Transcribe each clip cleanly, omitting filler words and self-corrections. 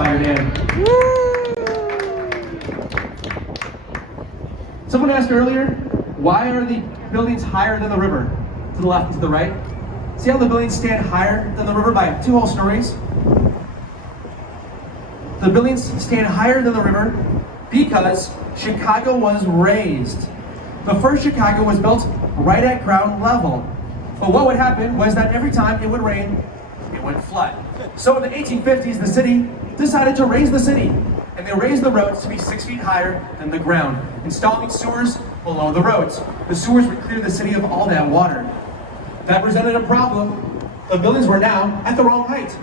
by your name. Someone asked earlier, why are the buildings higher than the river? To the left and to the right. See how the buildings stand higher than the river by 2 whole stories? The buildings stand higher than the river because Chicago was raised. The first Chicago was built right at ground level. But what would happen was that every time it would rain, it would flood. So in the 1850s, the city decided to raise the city. And they raised the roads to be 6 feet higher than the ground, installing sewers below the roads. The sewers would clear the city of all that water. That presented a problem. The buildings were now at the wrong height,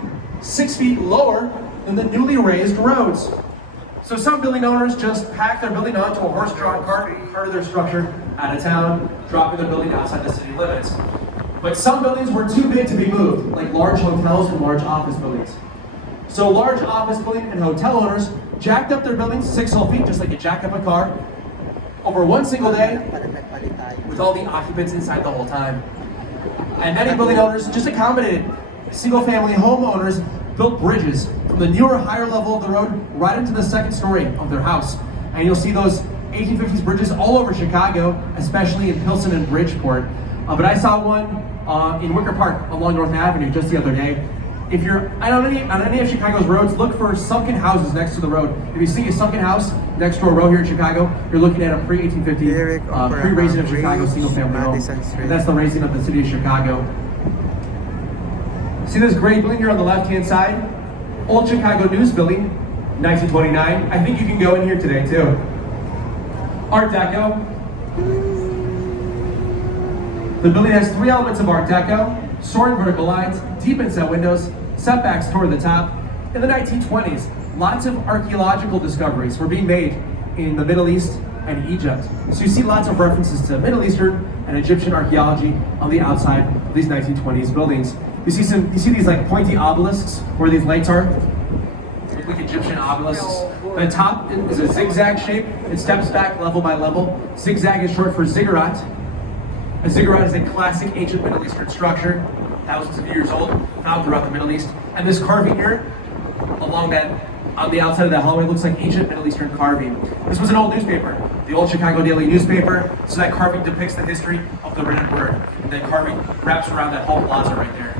6 feet lower than the newly raised roads. So some building owners just packed their building onto a horse-drawn cart and carted their structure out of town, dropping the building outside the city limits. But some buildings were too big to be moved, like large hotels and large office buildings. So large office building and hotel owners jacked up their buildings 6 whole feet, just like you jack up a car, over one single day, with all the occupants inside the whole time. And many building owners just accommodated. Single-family homeowners built bridges from the newer, higher level of the road right into the second story of their house. And you'll see those 1850s bridges all over Chicago, especially in Pilsen and Bridgeport. But I saw one in Wicker Park along North Avenue just the other day. If you're on any of Chicago's roads, look for sunken houses next to the road. If you see a sunken house next to a road here in Chicago, you're looking at a pre-1850, pre-raising of Chicago single-family home. And that's the raising of the city of Chicago. See this gray building here on the left-hand side? Old Chicago News Building, 1929. I think you can go in here today too. Art Deco. The building has 3 elements of Art Deco: soaring vertical lines, deep inset windows, setbacks toward the top. In the 1920s, lots of archaeological discoveries were being made in the Middle East and Egypt. So you see lots of references to Middle Eastern and Egyptian archaeology on the outside of these 1920s buildings. You see these like pointy obelisks where these lights are? Look like Egyptian obelisks. The top is a zigzag shape. It steps back level by level. Zigzag is short for ziggurat. A ziggurat is a classic ancient Middle Eastern structure, thousands of years old, found throughout the Middle East. And this carving here, along that, on the outside of that hallway, looks like ancient Middle Eastern carving. This was an old newspaper, the old Chicago Daily newspaper, so that carving depicts the history of the written word. And that carving wraps around that whole plaza right there.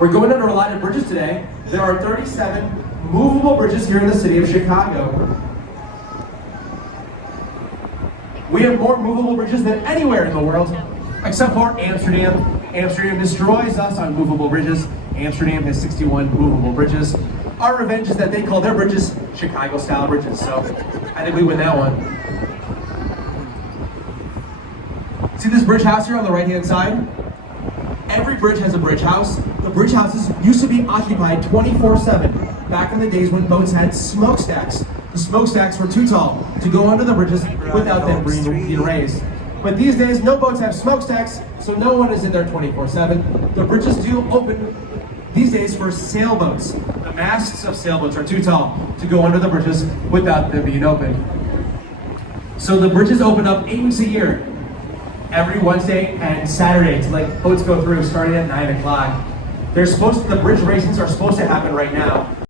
We're going under a line of bridges today. There are 37 movable bridges here in the city of Chicago. We have more movable bridges than anywhere in the world, except for Amsterdam. Amsterdam destroys us on movable bridges. Amsterdam has 61 movable bridges. Our revenge is that they call their bridges Chicago-style bridges, so I think we win that one. See this bridge house here on the right-hand side? Every bridge has a bridge house. The bridge houses used to be occupied 24/7, back in the days when boats had smokestacks. The smokestacks were too tall to go under the bridges without them being raised. But these days, no boats have smokestacks, so no one is in there 24/7. The bridges do open these days for sailboats. The masts of sailboats are too tall to go under the bridges without them being open. So the bridges open up 8 weeks a year, every Wednesday and Saturday, to let boats go through starting at 9 o'clock. The bridge raisings are supposed to happen right now.